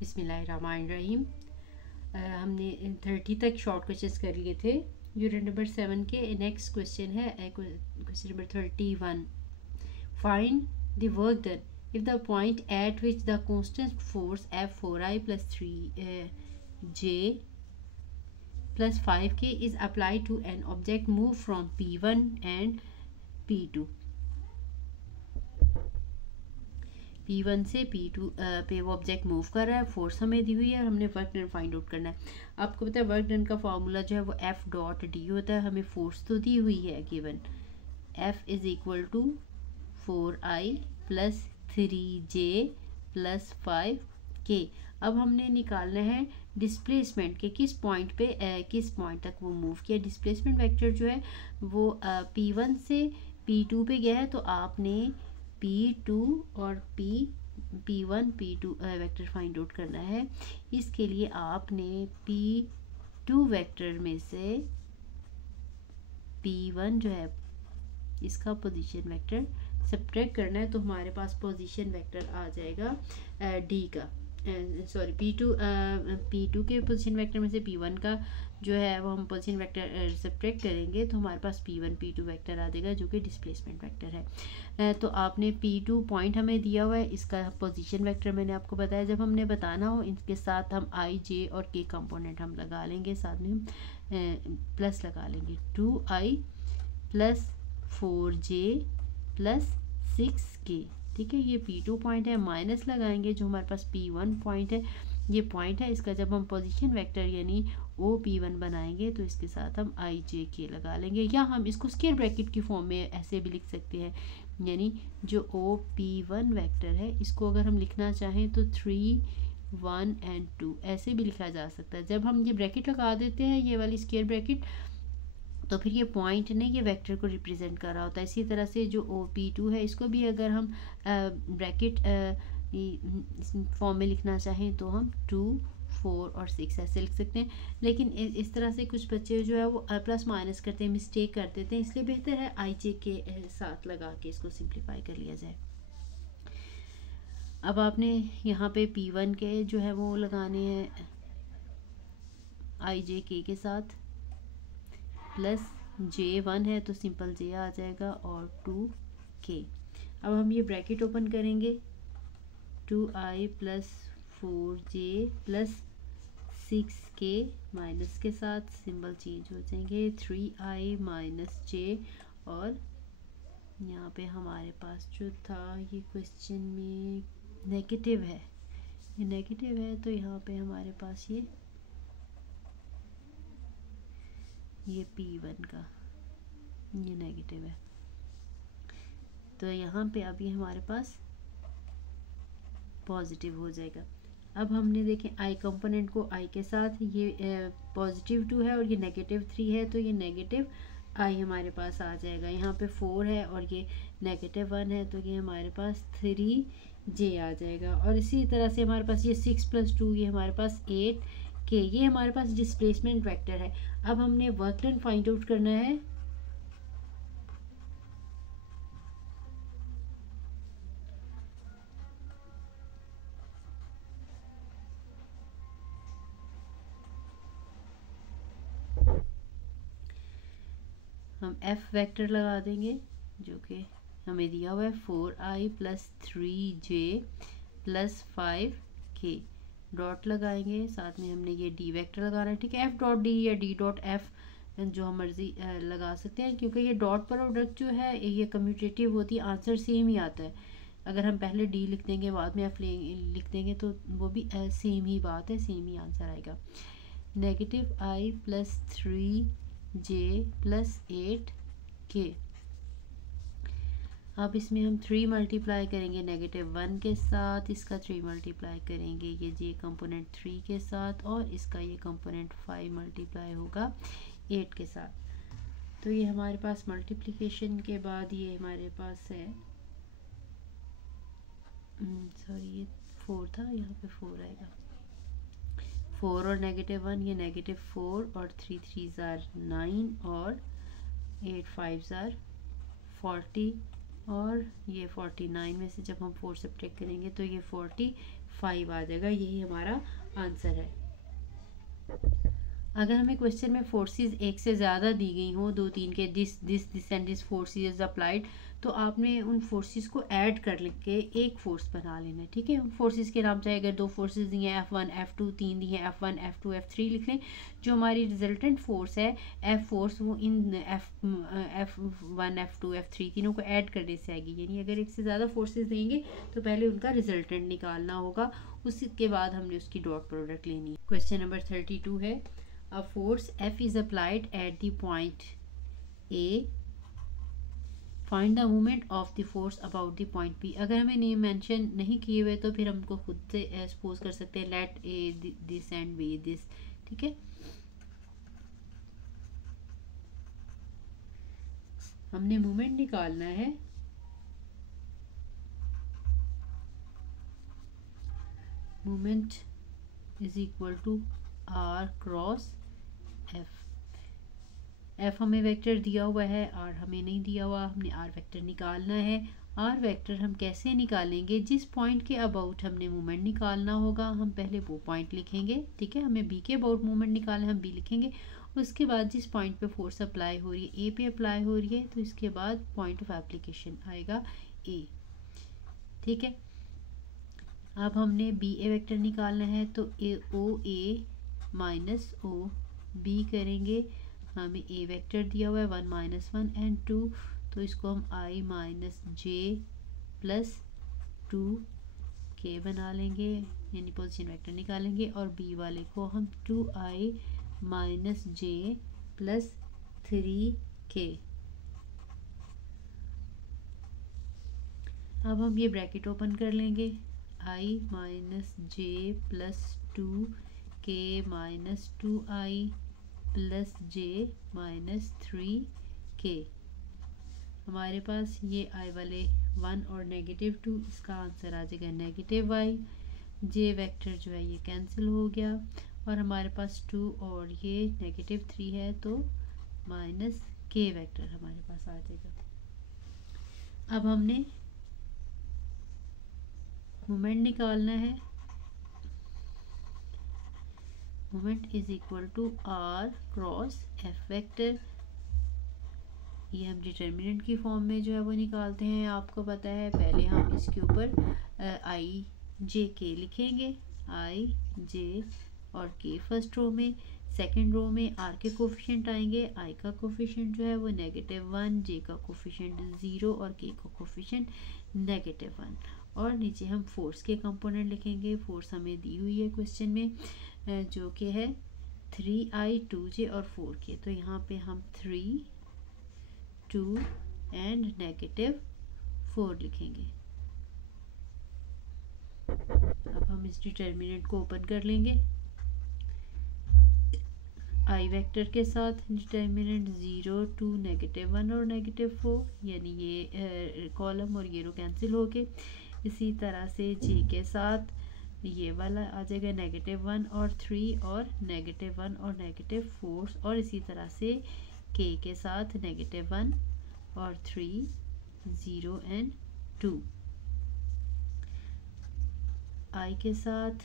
बिस्मिल्लाहिर्रहमानिर्रहीम। हमने 30 तक शॉर्ट क्वेश्चंस कर लिए थे। यूनिट नंबर 7 के नेक्स्ट क्वेश्चन है question number 31। Find the work done if the point eight which the constant force F4I plus 3J plus 5K is applied to an object moved from P1 and P2। P1 से P2 पे वो object move कर रहा है, force हमें दी हुई है और हमने वर्क डन फाइंड आउट करना है। आपको पता है वर्क डन का फार्मूला जो है वो F डॉट डी होता है। हमें फोर्स तो दी हुई है given, F is equal to 4I plus 3J plus 5K। अब हमने निकालना है डिस्प्लेसमेंट के किस पॉइंट पे किस पॉइंट तक वो मूव किया। डिस्प्लेसमेंट वेक्टर जो है वो P1 से P2 पे गया है, तो आपने P2 और P1 P2 vector find out करना है। इसके लिए आपने P2 वेक्टर में से P1 जो है इसका पोजीशन वेक्टर सब्ट्रैक्ट करना है, तो हमारे पास पोजीशन वेक्टर आ जाएगा D का, सॉरी P2 के पोजीशन वेक्टर में से P1 का जो है वो हम पोजीशन वेक्टर सब्ट्रैक्ट करेंगे, तो हमारे पास P1 P2 वेक्टर आ जाएगा जो कि डिस्प्लेसमेंट वेक्टर है। तो आपने P2 पॉइंट हमें दिया हुआ है, इसका पोजीशन वेक्टर मैंने आपको बताया। जब हमने बताना हो इसके साथ हम I J और K कंपोनेंट हम लगा लेंगे, साथ में हम प्लस लगा लेंगे 2I plus 4J plus 6K। ठीक है, ये P2 पॉइंट है। माइनस लगाएंगे जो हमारे पास P1 पॉइंट है, ये पॉइंट है इसका। जब हम पोजीशन वेक्टर यानी OP1 बनाएंगे तो इसके साथ हम IJK लगा लेंगे, या हम इसको स्क्वायर ब्रैकेट की फॉर्म में ऐसे भी लिख सकते हैं। यानी जो OP1 वेक्टर है इसको अगर हम लिखना चाहें तो 3 1 and 2 ऐसे भी लिखा जा सकता है। जब हम ये ब्रैकेट लगा देते हैं, ये वाली स्क्वायर ब्रैकेट, तो फिर ये पॉइंट ने ये वेक्टर को रिप्रेजेंट कर रहा होता है। इसी तरह से जो OP2 है इसको भी अगर हम ब्रैकेट फॉर्म में लिखना चाहें तो हम 2 4 और 6 ऐसे लिख सकते हैं। लेकिन इस तरह से कुछ बच्चे जो है वो प्लस माइनस करते हैं, मिस्टेक कर देते हैं, इसलिए बेहतर है IJ के साथ लगा के इसको सिंप्लीफाई कर लिया जाए। अब आपने यहाँ पे P1 के जो है वो लगाने हैं IJK के साथ, प्लस J1 है तो सिंपल J आ जाएगा और 2K। अब हम ये ब्रैकेट ओपन करेंगे, 2I plus 4J plus 6K minus के साथ सिंबल चेंज हो जाएंगे, 3I माइनस J। और यहाँ पे हमारे पास जो था ये क्वेश्चन में नेगेटिव है, ये नेगेटिव है तो यहाँ पे हमारे पास ये P1 का ये नेगेटिव है, तो यहाँ पे अभी हमारे पास पॉजिटिव हो जाएगा। अब हमने देखें I कंपोनेंट को I के साथ, ये पॉजिटिव 2 है और ये नेगेटिव 3 है, तो ये नेगेटिव I हमारे पास आ जाएगा। यहाँ पे 4 है और ये नेगेटिव 1 है, तो ये हमारे पास 3J आ जाएगा। और इसी तरह से हमारे पास ये 6 प्लस 2 ये हमारे पास 8K, ये हमारे पास डिस्प्लेसमेंट वेक्टर है। अब हमने वर्क डन फाइंड आउट करना है। हम F वेक्टर लगा देंगे जो कि हमें दिया हुआ है 4I plus 3J plus 5K। Dot लगाएंगे, साथ में हमने ये D वेक्टर लगाना है। ठीक है, F डॉट D या D डॉट F जो हम मर्जी लगा सकते हैं, क्योंकि ये डॉट प्रोडक्ट जो है ये कम्यूटेटिव होती है, आंसर सेम ही आता है। अगर हम पहले D लिख देंगे बाद में F लिख देंगे तो वो भी सेम ही बात है, सेम ही आंसर आएगा। Negative I plus 3J plus 8K। अब इसमें हम 3 मल्टीप्लाई करेंगे नेगेटिव 1 के साथ, इसका 3 मल्टीप्लाई करेंगे ये J कंपोनेंट 3 के साथ, और इसका ये कंपोनेंट 5 मल्टीप्लाई होगा 8 के साथ। तो ये हमारे पास मल्टीप्लिकेशन के बाद ये हमारे पास है, सॉरी ये 4 था, यहाँ पे 4 आएगा। 4 और नेगेटिव 1 ये नेगेटिव 4 और 3 3 ज़ार 9 और 8 5 ज़ार 40, और ये 49 में से जब हम 4 सब्ट्रैक्ट करेंगे तो ये 45 5 आ जाएगा। यही हमारा आंसर है। अगर हमें क्वेश्चन में फोर्सेस एक से ज़्यादा दी गई हों, 2 3 के, this and this force is applied, तो आपने उन फोर्सेस को ऐड कर के एक फोर्स बना लेना है। ठीक है, उन फोर्सेस के नाम चाहे अगर 2 फोर्सेस दी हैं F1 F2, 3 दी हैं F1 F2 F3 लिख लें। जो हमारी रिजल्टेंट फोर्स है F फोर्स, वो इन F1 F2 F3 तीनों को ऐड करने से आएगी। यानी अगर एक से ज़्यादा फोर्सेस देंगे तो पहले उनका रिजल्टेंट निकालना होगा, उसके बाद हमने उसकी डॉट प्रोडक्ट लेनी है। क्वेश्चन नंबर 32 है, a force F is applied at the point A, find the moment of the force about the point B। अगर हमें नेम मेंशन नहीं किए हुए तो फिर हमको खुद से सपोज कर सकते हैं let A this and B this. ठीक है, हमने मोमेंट निकालना है। Moment is equal to R cross F हमें वेक्टर दिया हुआ है, आर हमें नहीं दिया हुआ, हमने आर वेक्टर निकालना है। आर वेक्टर हम कैसे निकालेंगे, जिस पॉइंट के अबाउट हमने मोमेंट निकालना होगा हम पहले वो पॉइंट लिखेंगे। ठीक है, हमें बी के अबाउट मोमेंट निकालना है, हम बी लिखेंगे। उसके बाद जिस पॉइंट पे फोर्स अप्लाई हो रही है, ए पे अप्लाई हो रही है, तो इसके बाद पॉइंट ऑफ एप्लीकेशन आएगा ए। ठीक है, अब हमने बी ए वेक्टर निकालना है, तो ए माइनस ओ बी करेंगे। हमें ए वेक्टर दिया हुआ है 1 -1 एंड 2, तो इसको हम आई माइनस जे प्लस 2 के बना लेंगे, यानी पोजीशन वेक्टर निकालेंगे। और बी वाले को हम 2i माइनस जे प्लस 3 के। अब हम ये ब्रैकेट ओपन कर लेंगे, आई माइनस जे प्लस 2 के माइनस 2i प्लस जे माइनस 3 के। हमारे पास ये आई वाले 1 और -2, इसका आंसर आ जाएगा -y। जे वेक्टर जो है ये कैंसिल हो गया और हमारे पास 2 और ये -3 है, तो माइनस के वेक्टर हमारे पास आ जाएगा। अब हमने मोमेंट निकालना है। Moment is equal to R cross F vector. ये हम डिटर्मिनेंट की फॉर्म में जो है वो निकालते हैं। आपको पता है पहले हम इसके ऊपर आई जे के लिखेंगे, आई जे और के फर्स्ट रो में। सेकंड रो में आर के कोफिशिएंट आएंगे, आई का कोफिशिएंट जो है वो -1, जे का कोफिशिएंट 0 और के का कोफिशिएंट -1। और नीचे हम फोर्स के कंपोनेंट लिखेंगे। फोर्स हमें दी हुई है क्वेश्चन में, जो कि है 3i 2j और 4k। तो यहाँ पे हम 3 2 एंड -4 लिखेंगे। अब हम इस डिटर्मिनेंट को ओपन कर लेंगे। आई वेक्टर के साथ डिटर्मिनेंट 0 2 -1 और -4, यानी ये कॉलम और ये रो कैंसिल हो गए। इसी तरह से जे के साथ ये वाला आ जाएगा -1 और 3 और -1 और -4, और इसी तरह से के साथ -1 और 3 0 एंड 2। आई के साथ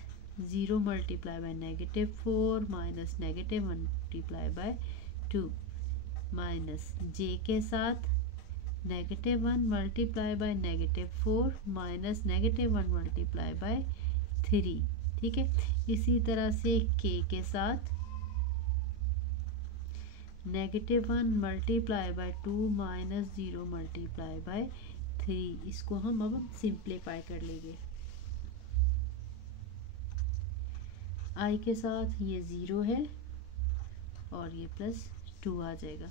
0 multiply by -4 minus -1 multiply by 2, minus J के साथ -1 multiply by -4 minus -1 multiply by 3। ठीक है, इसी तरह से के साथ -1 multiply by 2 minus 0 multiply by 3। इसको हम अब सिंप्लीफाई कर लेंगे। आई के साथ ये 0 है और ये +2 आ जाएगा,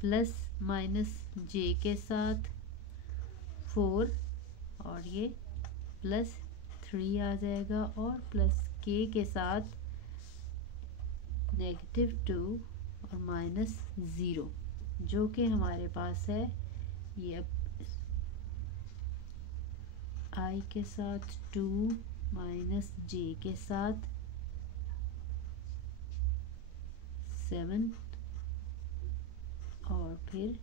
प्लस माइनस जे के साथ 4 और ये +3 आ जाएगा, और प्लस के साथ -2 और -0, जो कि हमारे पास है ये। अब आई के साथ 2 माइनस जे के साथ 7 और फिर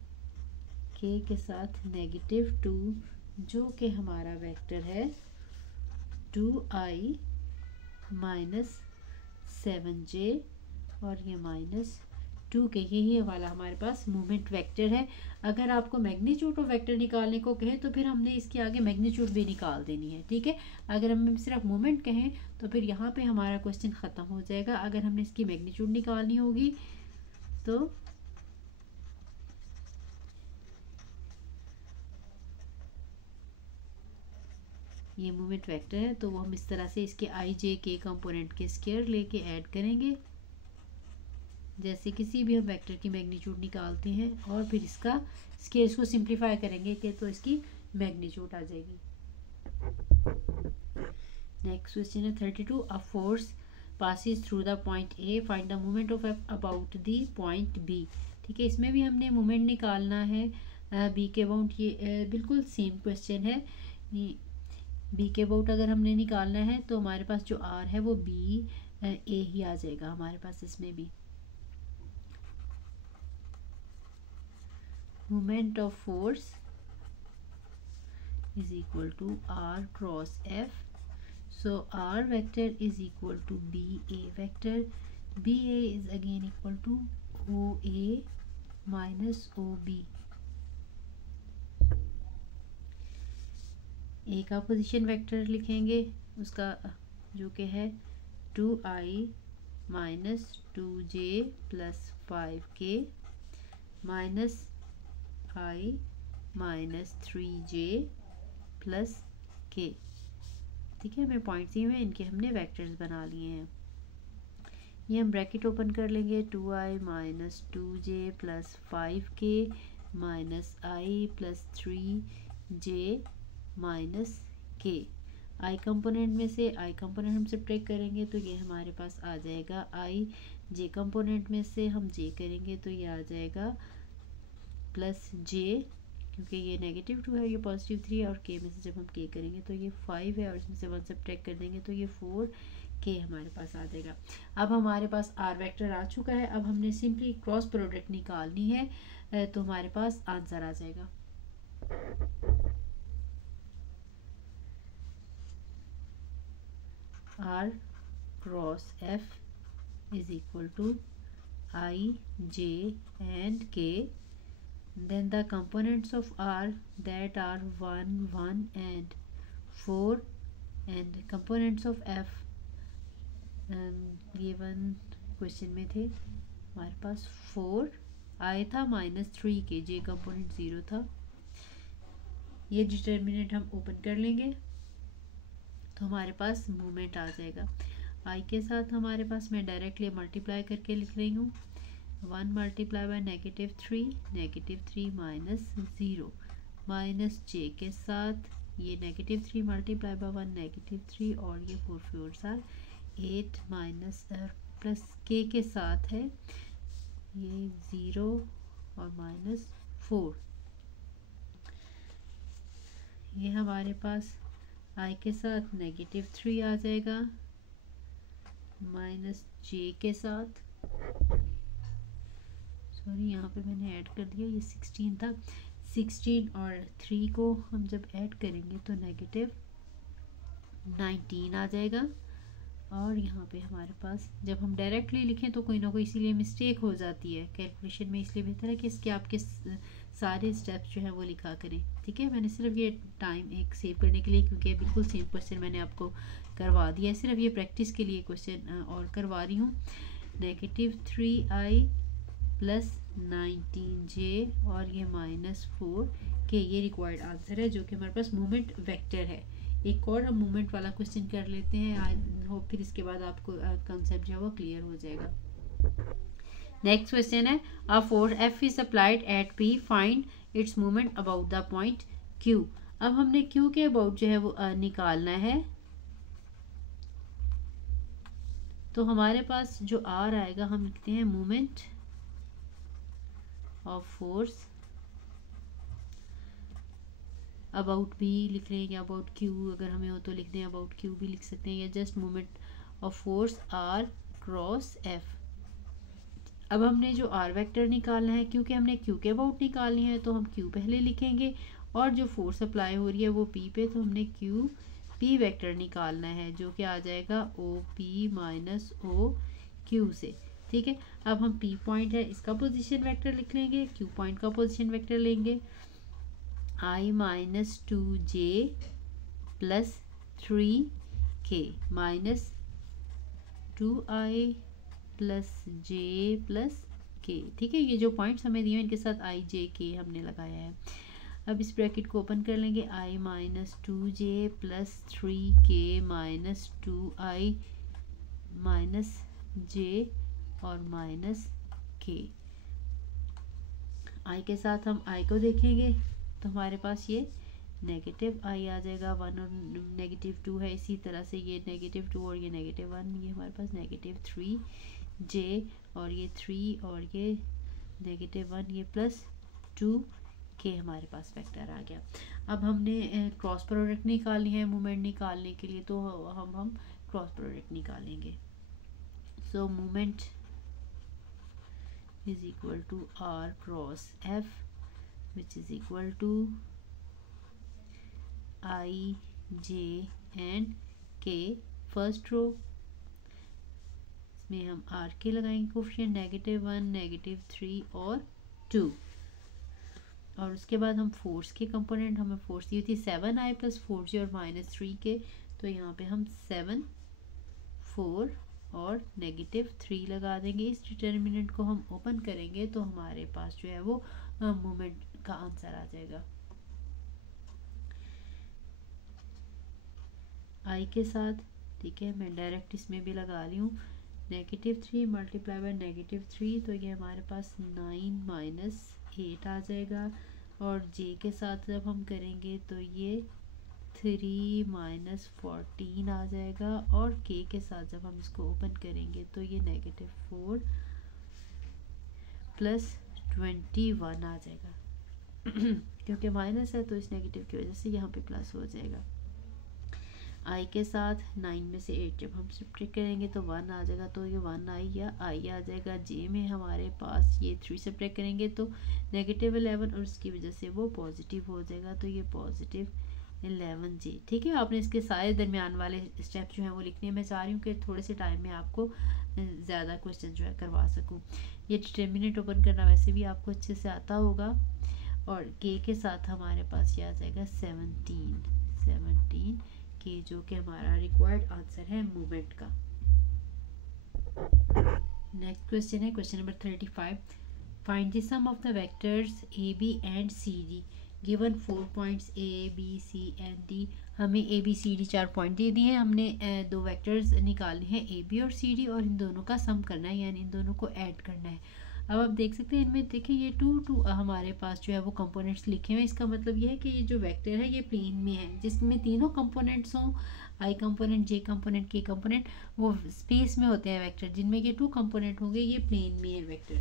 के साथ -2, जो कि हमारा वेक्टर है 2i माइनस 7j और ये माइनस 2k, यही वाला हमारे पास मोमेंट वेक्टर है। अगर आपको मैग्नीट्यूड ऑफ वेक्टर निकालने को कहें तो फिर हमने इसके आगे मैग्नीट्यूड भी निकाल देनी है, ठीक है। अगर हम सिर्फ मोमेंट कहें तो फिर यहाँ पे हमारा क्वेश्चन ख़त्म हो जाएगा। अगर हमने इसकी मैग्नीट्यूड निकालनी होगी तो ये मोमेंट वेक्टर है, तो वो हम इस तरह से इसके आई जे के कंपोनेंट के स्क्वायर लेके ऐड करेंगे, जैसे किसी भी हम वेक्टर की मैग्नीट्यूड निकालते हैं, और फिर इसका स्क्वायर को सिंप्लीफाई करेंगे कि तो इसकी मैग्नीट्यूड आ जाएगी। नेक्स्ट क्वेश्चन है 32, a force passes through the point A, find the moment of F about the point B. ठीक है, इसमें भी हमने मोमेंट निकालना है बी के अबाउट। ये बिल्कुल सेम क्वेश्चन है। बी के अबाउट अगर हमने निकालना है तो हमारे पास जो आर है वो बी ए ही आ जाएगा हमारे पास। इसमें भी moment of force is equal to r cross f, so r vector is equal to ba vector, ba is again equal to oa minus ob। a का पोजीशन वेक्टर लिखेंगे, उसका जो कि है 2i minus 2j plus 5k minus i minus 3j plus के। ठीक है, हमें पॉइंट्स दिए हुए हैं, इनके हमने वेक्टर्स बना लिए हैं। ये हम ब्रैकेट ओपन कर लेंगे, 2i minus 2j plus 5k minus i plus 3j minus k। i component में से i कंपोनेंट हम सब्ट्रैक्ट करेंगे तो ये हमारे पास आ जाएगा i, j कंपोनेंट में से हम j करेंगे तो ये आ जाएगा प्लस j, क्योंकि ये -2 है, ये +3 है, और k में से जब हम k करेंगे तो ये 5 है, और इसमें से 1 सब्ट्रैक्ट कर देंगे तो ये 4k हमारे पास आ जाएगा। अब हमारे पास r वेक्टर आ चुका है। अब हमने सिंपली क्रॉस प्रोडक्ट निकालनी है, तो हमारे पास आंसर आ जाएगा। r cross f is equal to i, j and k, then the components of r that are 1 1 and 4, and components of f given question में थे हमारे पास 4 i था माइनस 3k, j कंपोनेंट 0 था। ये डिटर्मिनेंट हम open कर लेंगे तो हमारे पास मोमेंट आ जाएगा। i के साथ हमारे पास मैं डायरेक्टली मल्टीप्लाई करके लिख रही हूँ, 1 multiply by -3 minus 0 minus j के साथ ये -3 मल्टीप्लाई बाय 1 -3, और ये 4 4 आर 8 माइनस प्लस k के साथ है ये 0 और माइनस 4। ये हमारे पास i के साथ -3 आ जाएगा माइनस j के साथ, सॉरी यहाँ पे मैंने ऐड कर दिया, ये 16 था, 16 और 3 को हम जब ऐड करेंगे तो -19 आ जाएगा। और यहाँ पे हमारे पास जब हम डायरेक्टली लिखें तो कोई ना कोई इसीलिए मिस्टेक हो जाती है कैलकुलेशन में, इसलिए बेहतर है कि इसके आपके सारे स्टेप्स जो है वो लिखा करें। ठीक है, मैंने सिर्फ ये टाइम एक सेव करने के लिए, क्योंकि बिल्कुल सेम क्वेश्चन मैंने आपको करवा दिया है, सिर्फ ये प्रैक्टिस के लिए क्वेश्चन और करवा रही हूँ। -3i प्लस 19j और ये -4k, ये रिक्वायर्ड आंसर है जो कि हमारे पास मोमेंट वेक्टर है। एक और हम मोमेंट वाला क्वेश्चन कर लेते हैं, आई होप फिर इसके बाद आपको कंसेप्ट जो है वो क्लियर हो जाएगा। नेक्स्ट क्वेश्चन है, a force F is applied at P, find its moment about the point Q। अब हमने Q के अबाउट जो है वो निकालना है, तो हमारे पास जो R आएगा हम लिखते हैं moment of force about B लिख रहे हैं, या अबाउट क्यू अगर हमें हो तो लिख दें, अबाउट क्यू भी लिख सकते हैं, या just moment of force R cross F. अब हमने जो आर वेक्टर निकालना है, क्योंकि हमने क्यू के अबाउट निकालनी है तो हम क्यू पहले लिखेंगे, और जो फोर्स अप्लाई हो रही है वो पी पे, तो हमने क्यू पी वेक्टर निकालना है जो कि आ जाएगा O P minus O Q से। ठीक है, अब हम पी पॉइंट है इसका पोजीशन वेक्टर लिख लेंगे, क्यू पॉइंट का पोजीशन वेक्टर लेंगे I minus 2j plus 3k minus 2i plus j plus k। ठीक है, ये जो पॉइंट्स हमें दिए हैं इनके साथ i j k हमने लगाया है। अब इस ब्रैकेट को ओपन कर लेंगे, i minus 2j plus 3k minus 2i minus j और माइनस k। i के साथ हम i को देखेंगे तो हमारे पास ये नेगेटिव i आ जाएगा, 1 और नेगेटिव 2 है, इसी तरह से ये नेगेटिव 2 और ये नेगेटिव 1, ये हमारे पास नेगेटिव 3j और ये 3 और ये नेगेटिव 1, ये प्लस 2k हमारे पास वेक्टर आ गया। अब हमने क्रॉस प्रोडक्ट निकालनी है मूवमेंट निकालने के लिए, तो हम क्रॉस प्रोडक्ट निकालेंगे। So movement is equal to r cross f which is equal to I j and k first row. इसमें हम r के लगाएंगे कोफिशिएंट -1 -3 और 2, और उसके बाद हम फोर्स के कंपोनेंट, हमें फोर्स दी थी 7i प्लस 4j और -3 के, तो यहाँ पे हम 7 4 और -3 लगा देंगे। इस डिटर्मिनेंट को हम ओपन करेंगे तो हमारे पास जो है वो मोमेंट का आंसर आ जाएगा। आई के साथ, ठीक है, मैं डायरेक्ट इसमें भी लगा ली हूँ, -3 मल्टीप्लाई बाय -3, तो ये हमारे पास 9 माइनस 8 आ जाएगा। और जे के साथ जब हम करेंगे तो ये 3 माइनस 14 आ जाएगा, और k के साथ जब हम इसको ओपन करेंगे तो ये -4 प्लस 21 आ जाएगा क्योंकि माइनस है तो इस नेगेटिव की वजह से यहाँ पे प्लस हो जाएगा। i के साथ 9 में से 8 जब हम सब्ट्रैक्ट करेंगे तो 1 आ जाएगा, तो ये 1i या i आ जाएगा। j में हमारे पास ये 3 सब्ट्रैक्ट करेंगे तो -11, और उसकी वजह से वो पॉजिटिव हो जाएगा, तो ये पॉजिटिव 11j। ठीक है, आपने इसके सारे दरमियान वाले स्टेप जो हैं वो लिखने हैं। मैं चाह रही हूँ कि थोड़े से टाइम में आपको ज़्यादा क्वेश्चन जो है करवा सकूँ। ये डिटर्मिनेंट ओपन करना वैसे भी आपको अच्छे से आता होगा। और k के साथ हमारे पास ये आ जाएगा 17 k, जो कि हमारा रिक्वायर्ड आंसर है मूवमेंट का। नेक्स्ट क्वेश्चन है question number 35। Find the sum of the vectors A B and C D given 4 points A B C and D. हमें A B C D 4 point दे दिए हैं, हमने 2 वेक्टर्स निकालने हैं ए बी और सी डी, और इन दोनों का सम करना है, यानी इन दोनों को ऐड करना है। अब आप देख सकते हैं इनमें, देखिए ये 2 हमारे पास जो है वो कंपोनेंट्स लिखे हुए हैं। इसका मतलब ये है कि ये जो वेक्टर है ये प्लेन में है, जिसमें तीनों कंपोनेंट्स हों, आई कंपोनेंट, जे कंपोनेंट, के कंपोनेंट, वो स्पेस में होते हैं वेक्टर। जिनमें ये 2 कंपोनेंट होंगे ये प्लेन में है वेक्टर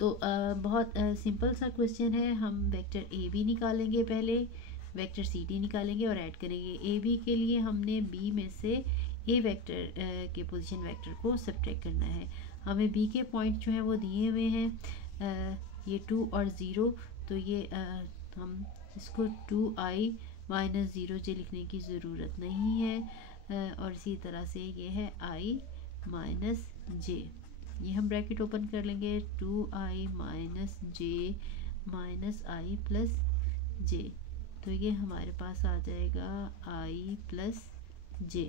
तो बहुत सिंपल सा क्वेश्चन है। हम वेक्टर ए बी निकालेंगे, पहले वेक्टर सी डी निकालेंगे और ऐड करेंगे। ए बी के लिए हमने बी में से ए वेक्टर के पोजीशन वेक्टर को सब्ट्रैक्ट करना है। हमें बी के पॉइंट जो हैं वो दिए हुए हैं, ये 2 और 0, तो ये हम इसको 2i माइनस 0j लिखने की ज़रूरत नहीं है, और इसी तरह से ये है i माइनस j। ये हम ब्रैकेट ओपन कर लेंगे, 2i minus j minus i plus j, तो ये हमारे पास आ जाएगा i प्लस j।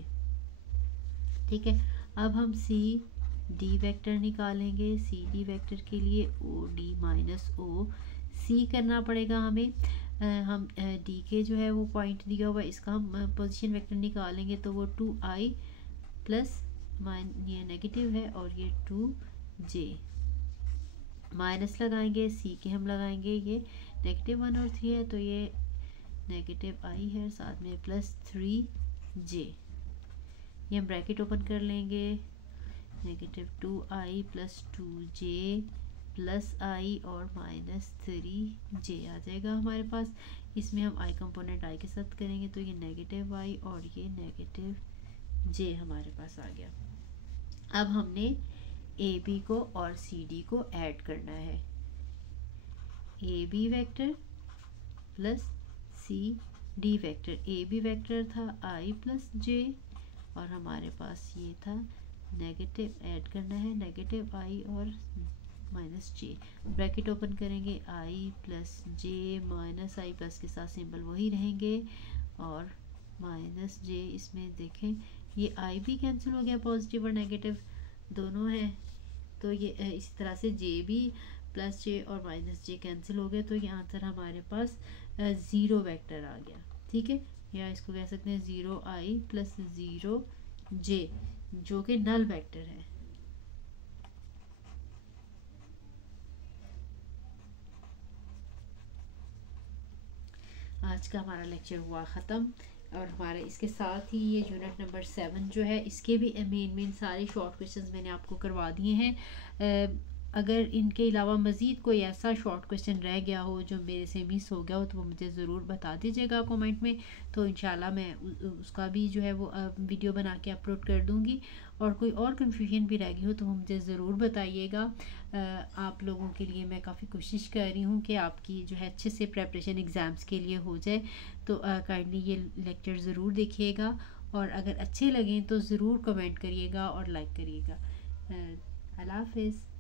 ठीक है, अब हम सी डी वेक्टर निकालेंगे। सी डी वेक्टर के लिए ओ डी माइनस ओ सी करना पड़ेगा हमें। हम डी के जो है वो पॉइंट दिया हुआ है, इसका हम पोजीशन वेक्टर निकालेंगे, तो वो 2i प्लस ये नेगेटिव है और ये 2j, माइनस लगाएंगे, सी के हम लगाएंगे, ये -1 और 3 है, तो ये -i है, साथ में प्लस 3j। ये हम ब्रैकेट ओपन कर लेंगे, -2i plus 2j plus i और माइनस 3j आ जाएगा हमारे पास। इसमें हम i कंपोनेंट i के साथ करेंगे तो ये -i और ये -j हमारे पास आ गया। अब हमने ए बी को और सी डी को ऐड करना है। A B vector plus C D vector A भी वेक्टर था आई प्लस जे, और हमारे पास ये था नेगेटिव, ऐड करना है नेगेटिव आई और माइनस जे। ब्रैकेट ओपन करेंगे, आई प्लस जे माइनस आई प्लस के साथ सिंबल वही रहेंगे, और माइनस जे, इसमें देखें ये आई भी कैंसिल हो गया, पॉजिटिव और नेगेटिव दोनों हैं, तो ये इसी तरह से जे भी प्लस जे और माइनस जे कैंसिल हो गए, तो ये आंसर हमारे पास ज़ीरो वेक्टर आ गया। ठीक है, या इसको कह सकते हैं ज़ीरो आई प्लस ज़ीरो जे, जो कि नल वेक्टर है। आज का हमारा लेक्चर हुआ ख़त्म, और हमारे इसके साथ ही ये यूनिट नंबर 7 जो है, इसके भी मेन सारे शॉर्ट क्वेश्चंस मैंने आपको करवा दिए हैं। अगर इनके अलावा मज़ीद कोई ऐसा शॉर्ट क्वेश्चन रह गया हो जो मेरे से मिस हो गया हो, तो वो मुझे ज़रूर बता दीजिएगा कमेंट में, तो इंशाल्लाह मैं उसका भी जो है वो वीडियो बना के अपलोड कर दूँगी। और कोई और कन्फ्यूजन भी रह गई हो तो वो मुझे ज़रूर बताइएगा। आप लोगों के लिए मैं काफ़ी कोशिश कर रही हूँ कि आपकी जो है अच्छे से प्रेपरेशन एग्ज़ाम्स के लिए हो जाए, तो काइंडली ये लेक्चर ज़रूर देखिएगा, और अगर अच्छे लगें तो ज़रूर कमेंट करिएगा और लाइक करिएगा। अल्लाह हाफ़िज़।